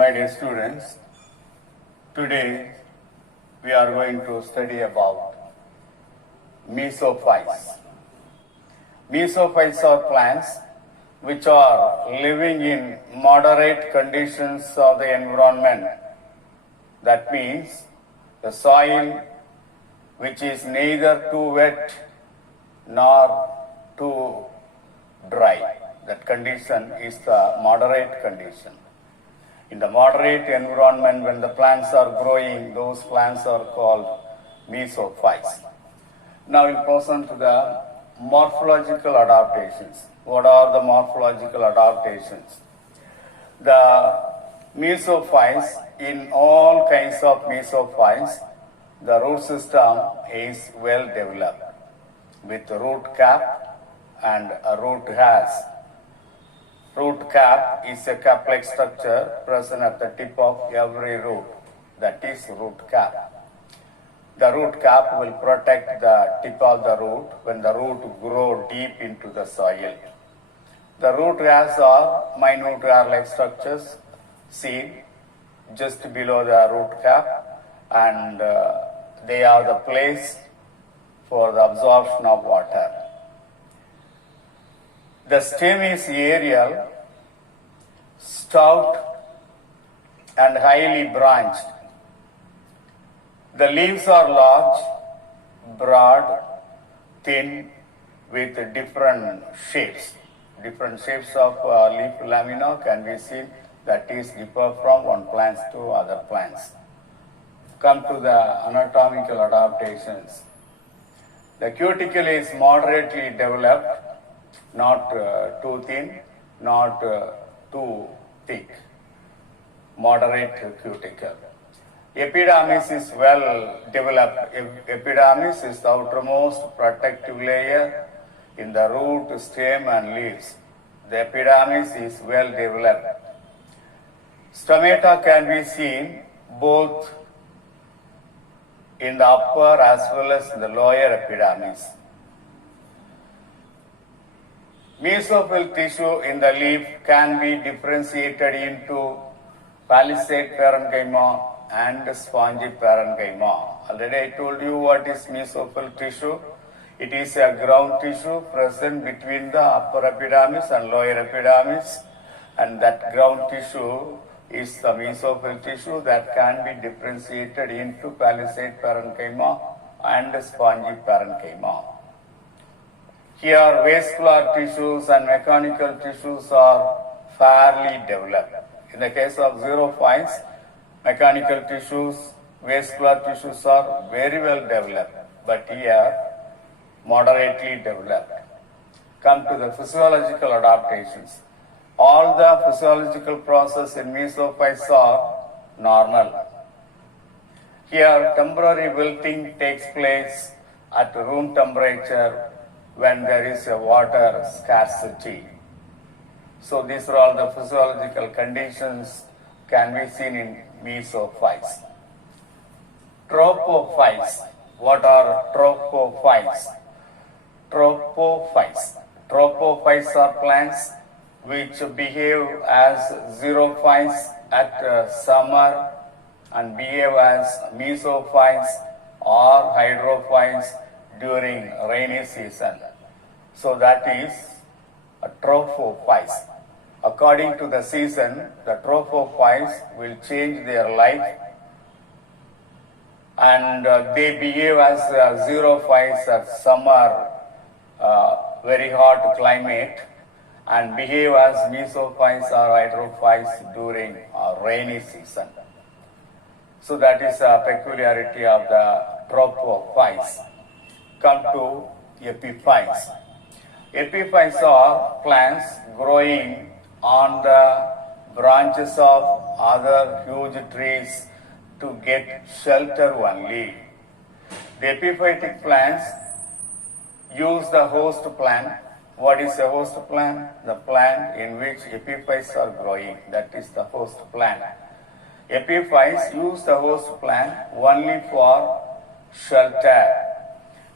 My dear students, today we are going to study about mesophytes. Mesophytes are plants which are living in moderate conditions of the environment. That means the soil which is neither too wet nor too dry. That condition is the moderate condition. In the moderate environment, when the plants are growing, those plants are called mesophytes. Now we'll proceed to the morphological adaptations. What are the morphological adaptations? The mesophytes, in all kinds of mesophytes, the root system is well developed with root cap and a root hairs. Root cap is a cap-like structure present at the tip of every root. That is root cap. The root cap will protect the tip of the root when the root grows deep into the soil. The root hairs are minute hair-like structures seen just below the root cap, and they are the place for the absorption of water. The stem is aerial, stout, and highly branched. The leaves are large, broad, thin, with different shapes. Different shapes of leaf lamina can be seen, that is differ from one plant to other plants. Come to the anatomical adaptations. The cuticle is moderately developed, not too thin, not too thick, moderate cuticle. Epidermis is well developed. Epidermis is the outermost protective layer in the root, stem and leaves. The epidermis is well developed. Stomata can be seen both in the upper as well as in the lower epidermis. Mesophyll tissue in the leaf can be differentiated into palisade parenchyma and spongy parenchyma. Already I told you what is mesophyll tissue. It is a ground tissue present between the upper epidermis and lower epidermis, and that ground tissue is the mesophyll tissue that can be differentiated into palisade parenchyma and spongy parenchyma. Here, vascular tissues and mechanical tissues are fairly developed. In the case of xerophytes, mechanical tissues, vascular tissues are very well developed, but here, moderately developed. Come to the physiological adaptations. All the physiological processes in mesophytes are normal. Here, temporary wilting takes place at room temperature when there is a water scarcity. So these are all the physiological conditions can be seen in mesophytes. Tropophytes. What are tropophytes? Tropophytes are plants which behave as xerophytes at summer and behave as mesophytes or hydrophytes during rainy season. So that is a tropophytes. According to the season, the tropophytes will change their life, and they behave as xerophytes at summer, very hot climate, and behave as mesophytes or hydrophytes during rainy season. So that is a peculiarity of the tropophytes. Come to epiphytes. Epiphytes are plants growing on the branches of other huge trees to get shelter only. The epiphytic plants use the host plant. What is a host plant? The plant in which epiphytes are growing. That is the host plant. Epiphytes use the host plant only for shelter,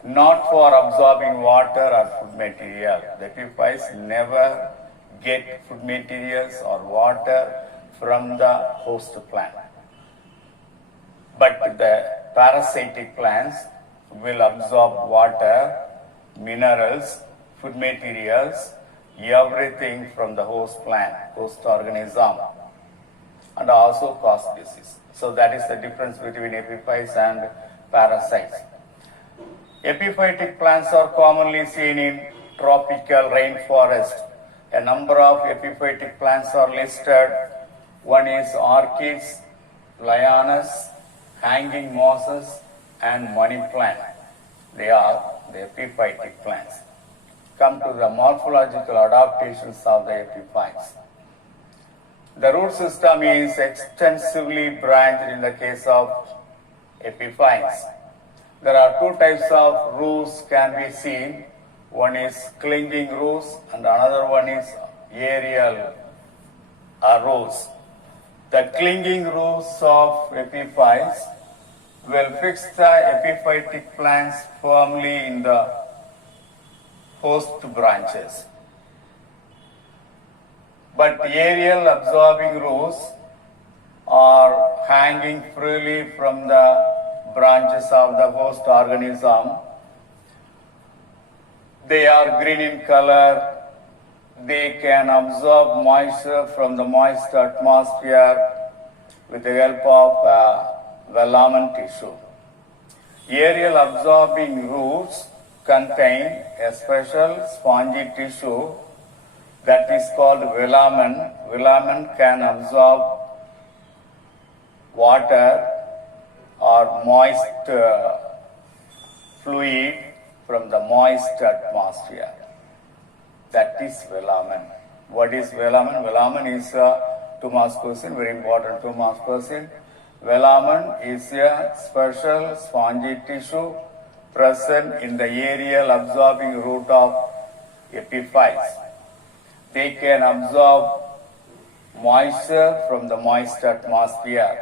not for absorbing water or food material. The epiphytes never get food materials or water from the host plant. But the parasitic plants will absorb water, minerals, food materials, everything from the host plant, host organism, and also cause disease. So that is the difference between epiphytes and parasites. Epiphytic plants are commonly seen in tropical rainforest. A number of epiphytic plants are listed. One is orchids, lianas, hanging mosses, and money plant. They are the epiphytic plants. Come to the morphological adaptations of the epiphytes. The root system is extensively branched in the case of epiphytes. There are two types of roots can be seen. One is clinging roots and another one is aerial roots. The clinging roots of epiphytes will fix the epiphytic plants firmly in the host branches. But aerial absorbing roots are hanging freely from the branches of the host organism. They are green in color. They can absorb moisture from the moist atmosphere with the help of velamen tissue. Aerial absorbing roots contain a special spongy tissue that is called velamen. Velamen can absorb water or moist fluid from the moist atmosphere. That is velamen. What is velamen? Velamen is a 2 marks question, very important 2 marks question. Velamen is a special spongy tissue present in the aerial absorbing root of epiphytes. They can absorb moisture from the moist atmosphere,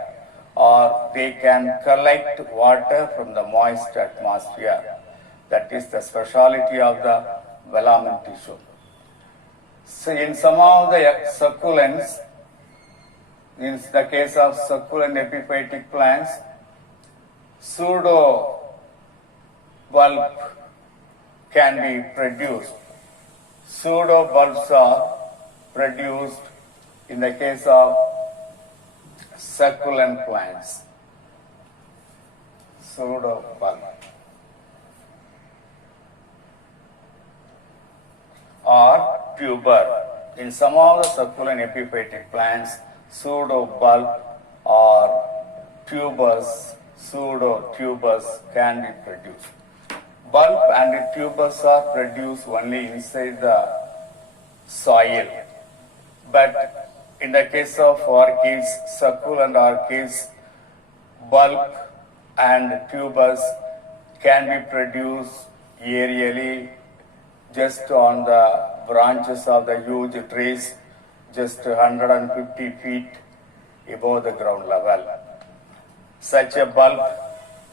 or they can collect water from the moist atmosphere. That is the speciality of the velamen tissue. So in some of the succulents, in the case of succulent epiphytic plants, pseudo bulb can be produced. Pseudo bulbs are produced in the case of succulent plants. Pseudo bulb. Or tuber. In some of the succulent epiphytic plants, pseudo bulb or tubers, pseudo tubers can be produced. Bulb and tubers are produced only inside the soil. But in the case of orchids, succulent orchids, bulb and tubers can be produced aerially just on the branches of the huge trees, just 150 feet above the ground level. Such a bulb,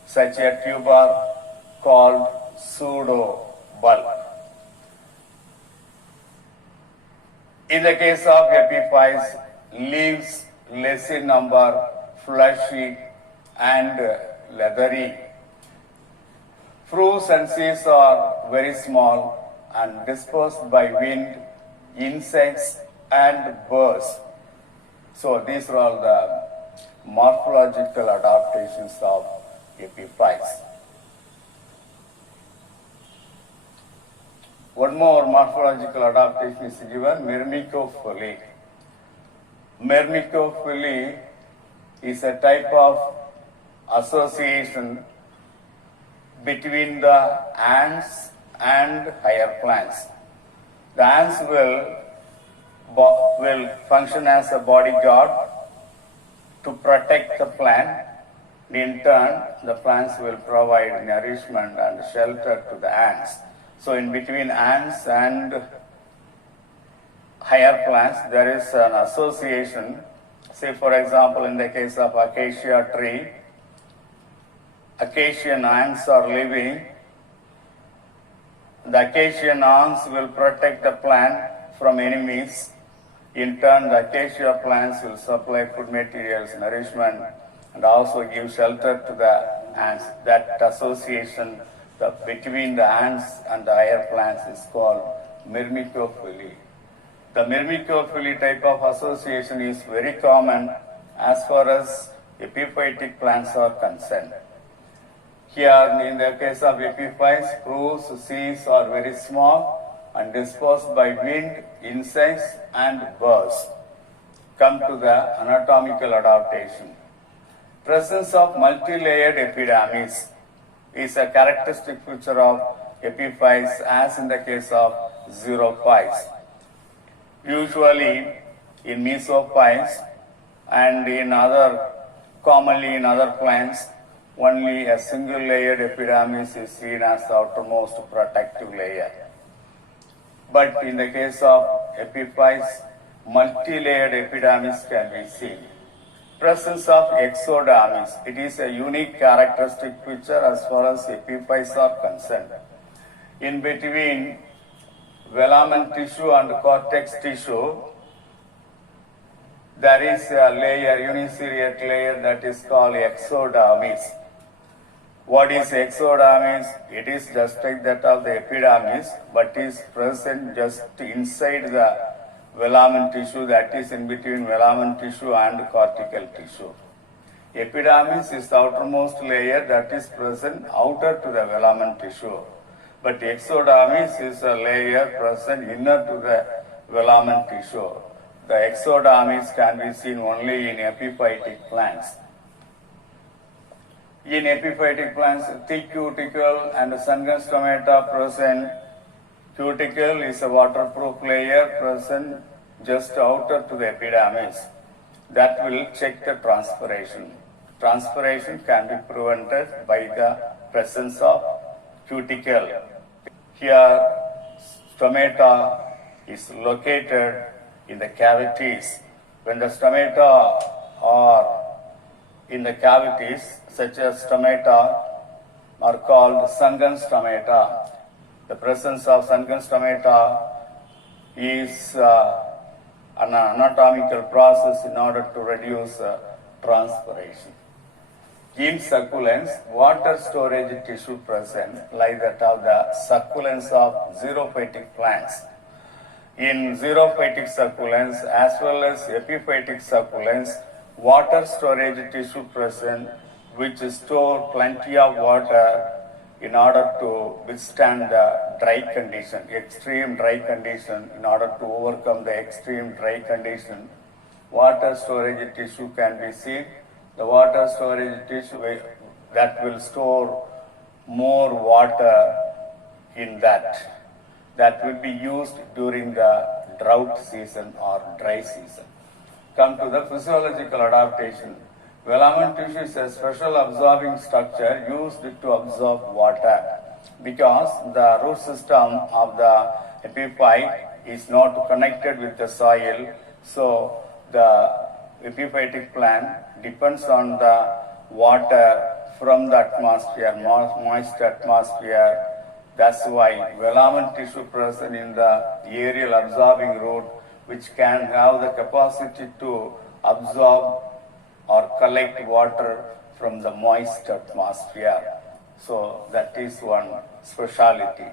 such a tuber called pseudo bulb. In the case of epiphytes, leaves less in number, fleshy and leathery. Fruits and seeds are very small and dispersed by wind, insects and birds. So these are all the morphological adaptations of epiphytes. One more morphological adaptation is given, myrmecophily. Myrmecophily is a type of association between the ants and higher plants. The ants will function as a bodyguard to protect the plant. In turn, the plants will provide nourishment and shelter to the ants. So in between ants and higher plants, there is an association. Say for example, in the case of acacia tree, acacian ants are living. The acacian ants will protect the plant from enemies. In turn, the acacia plants will supply food materials, nourishment, and also give shelter to the ants. That association between the ants and the higher plants is called myrmecophily. The myrmecophily type of association is very common as far as epiphytic plants are concerned. Here, in the case of epiphytes, spruce, seeds are very small and dispersed by wind, insects, and birds. Come to the anatomical adaptation. Presence of multi-layered epidermis is a characteristic feature of epiphytes, as in the case of xerophytes. Usually in mesophytes and commonly in other plants, only a single layered epidermis is seen as the outermost protective layer. But in the case of epiphytes, multi-layered epidermis can be seen. Presence of exodermis, it is a unique characteristic feature as far as epiphytes are concerned. In between velamen tissue and cortex tissue, there is a layer, uniseriate layer, that is called exodermis. What is exodermis? It is just like that of the epidermis, but is present just inside the velamen tissue, that is in between velamen tissue and cortical tissue. Epidermis is the outermost layer that is present outer to the velamen tissue, but exodermis is a layer present inner to the velamen tissue. The exodermis can be seen only in epiphytic plants. In epiphytic plants, thick cuticle and sunken stomata present. Cuticle is a waterproof layer present just outer to the epidermis that will check the transpiration. Transpiration can be prevented by the presence of cuticle. Here, stomata is located in the cavities. When the stomata are in the cavities, such as stomata are called sunken stomata. The presence of sunken stomata is an anatomical process in order to reduce transpiration. In succulents, water storage tissue present like that of the succulents of xerophytic plants. In xerophytic succulents as well as epiphytic succulents, water storage tissue present which store plenty of water in order to withstand the dry condition, extreme dry condition. In order to overcome the extreme dry condition, water storage tissue can be seen. The water storage tissue that will store more water in that will be used during the drought season or dry season. Come to the physiological adaptation. Velamen tissue is a special absorbing structure used to absorb water because the root system of the epiphyte is not connected with the soil. So the epiphytic plant depends on the water from the atmosphere, moist atmosphere. That's why velamen tissue present in the aerial absorbing root, which can have the capacity to absorb or collect water from the moist atmosphere. So that is one speciality.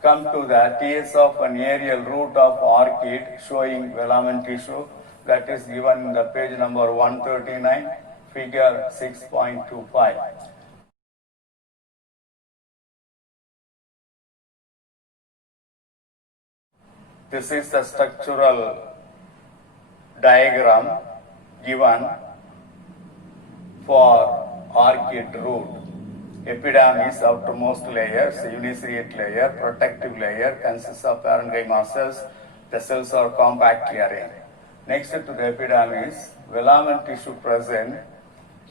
Come to the TS of an aerial root of orchid showing velamen tissue, that is given in the page number 139, figure 6.25. This is the structural diagram given for orchid root. Epidermis, outermost layer, uniseriate layer, protective layer, consists of parenchyma cells. The cells are compactly arranged. Next to the epidermis, velamen tissue present.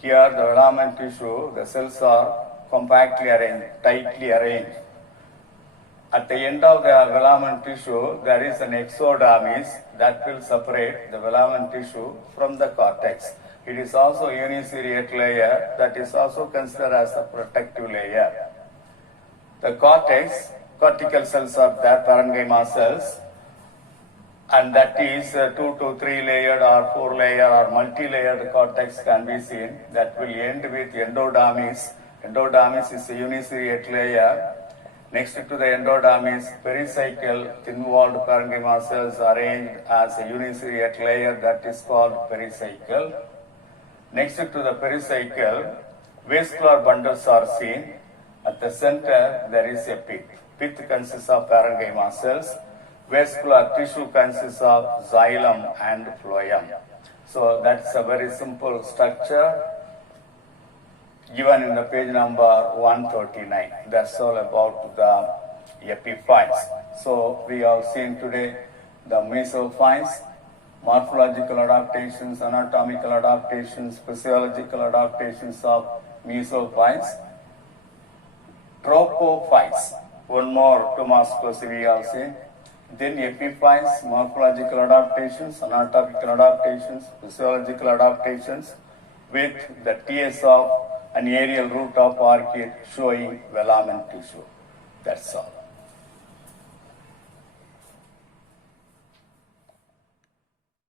Here the velamen tissue, the cells are compactly arranged, tightly arranged. At the end of the velamen tissue, there is an exodermis that will separate the velamen tissue from the cortex. It is also a uniseriate layer that is also considered as a protective layer. The cortex, cortical cells are there, parenchyma cells. and that is 2 to 3 layered or 4 layer or multi-layered cortex can be seen. That will end with endodermis. Endodermis is a uniciliate layer. Next to the endodermis, pericycle, thin-walled parenchyma cells arranged as a uniciliate layer, that is called pericycle. Next to the pericycle, vascular bundles are seen. At the center, there is a pith. Pith consists of parenchyma cells. Vascular tissue consists of xylem and phloem. So that's a very simple structure given in the page number 139. That's all about the epiphytes. So we have seen today the mesophytes, morphological adaptations, anatomical adaptations, physiological adaptations of mesophytes, tropophytes. One more Tomas we have seen. Then epiphytes, morphological adaptations, anatomical adaptations, physiological adaptations with the TS of an aerial root of orchid showing velamen tissue. That's all.